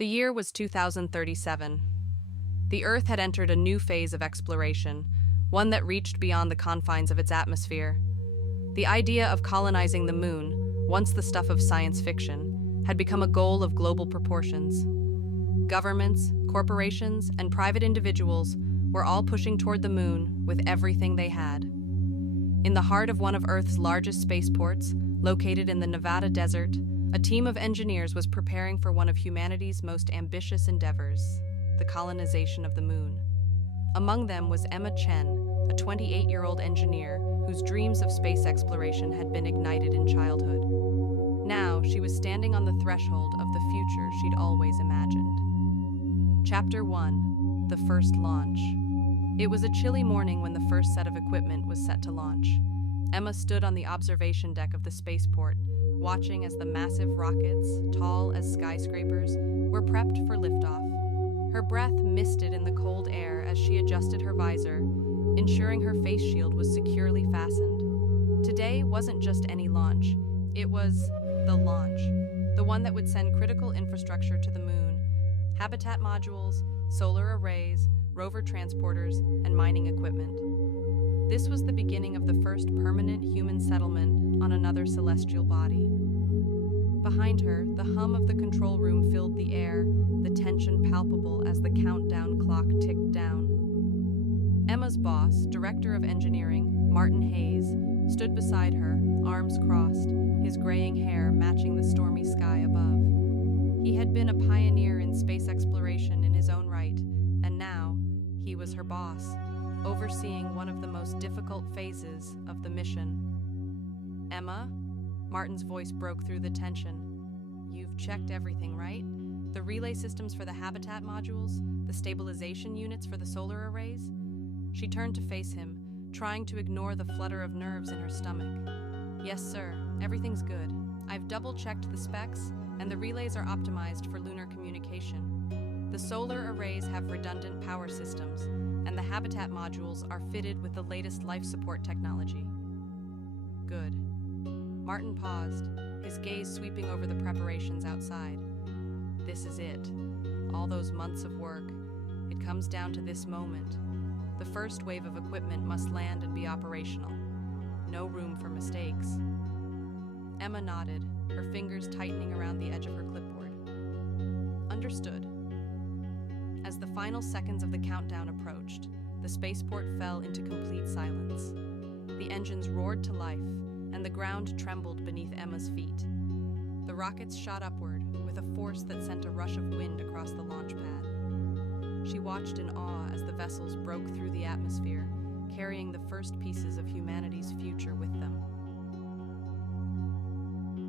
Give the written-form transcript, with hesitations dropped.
The year was 2037. The Earth had entered a new phase of exploration, one that reached beyond the confines of its atmosphere. The idea of colonizing the moon, once the stuff of science fiction, had become a goal of global proportions. Governments, corporations, and private individuals were all pushing toward the moon with everything they had. In the heart of one of Earth's largest spaceports, located in the Nevada desert, a team of engineers was preparing for one of humanity's most ambitious endeavors, the colonization of the moon. Among them was Emma Chen, a 28-year-old engineer whose dreams of space exploration had been ignited in childhood. Now, she was standing on the threshold of the future she'd always imagined. Chapter 1: The First Launch. It was a chilly morning when the first set of equipment was set to launch. Emma stood on the observation deck of the spaceport, watching as the massive rockets, tall as skyscrapers, were prepped for liftoff. Her breath misted in the cold air as she adjusted her visor, ensuring her face shield was securely fastened. Today wasn't just any launch, it was the launch, the one that would send critical infrastructure to the moon: habitat modules, solar arrays, rover transporters, and mining equipment. This was the beginning of the first permanent human settlement on another celestial body. Behind her, the hum of the control room filled the air, the tension palpable as the countdown clock ticked down. Emma's boss, Director of Engineering, Martin Hayes, stood beside her, arms crossed, his graying hair matching the stormy sky above. He had been a pioneer in space exploration in his own right, and now he was her boss, overseeing one of the most difficult phases of the mission. "Emma?" Martin's voice broke through the tension. "You've checked everything, right? The relay systems for the habitat modules, the stabilization units for the solar arrays?" She turned to face him, trying to ignore the flutter of nerves in her stomach. "Yes, sir. Everything's good. I've double-checked the specs, and the relays are optimized for lunar communication. The solar arrays have redundant power systems, and the habitat modules are fitted with the latest life support technology." "Good." Martin paused, his gaze sweeping over the preparations outside. "This is it. All those months of work. It comes down to this moment. The first wave of equipment must land and be operational. No room for mistakes." Emma nodded, her fingers tightening around the edge of her clipboard. "Understood." As the final seconds of the countdown approached, the spaceport fell into complete silence. The engines roared to life, and the ground trembled beneath Emma's feet. The rockets shot upward with a force that sent a rush of wind across the launch pad. She watched in awe as the vessels broke through the atmosphere, carrying the first pieces of humanity's future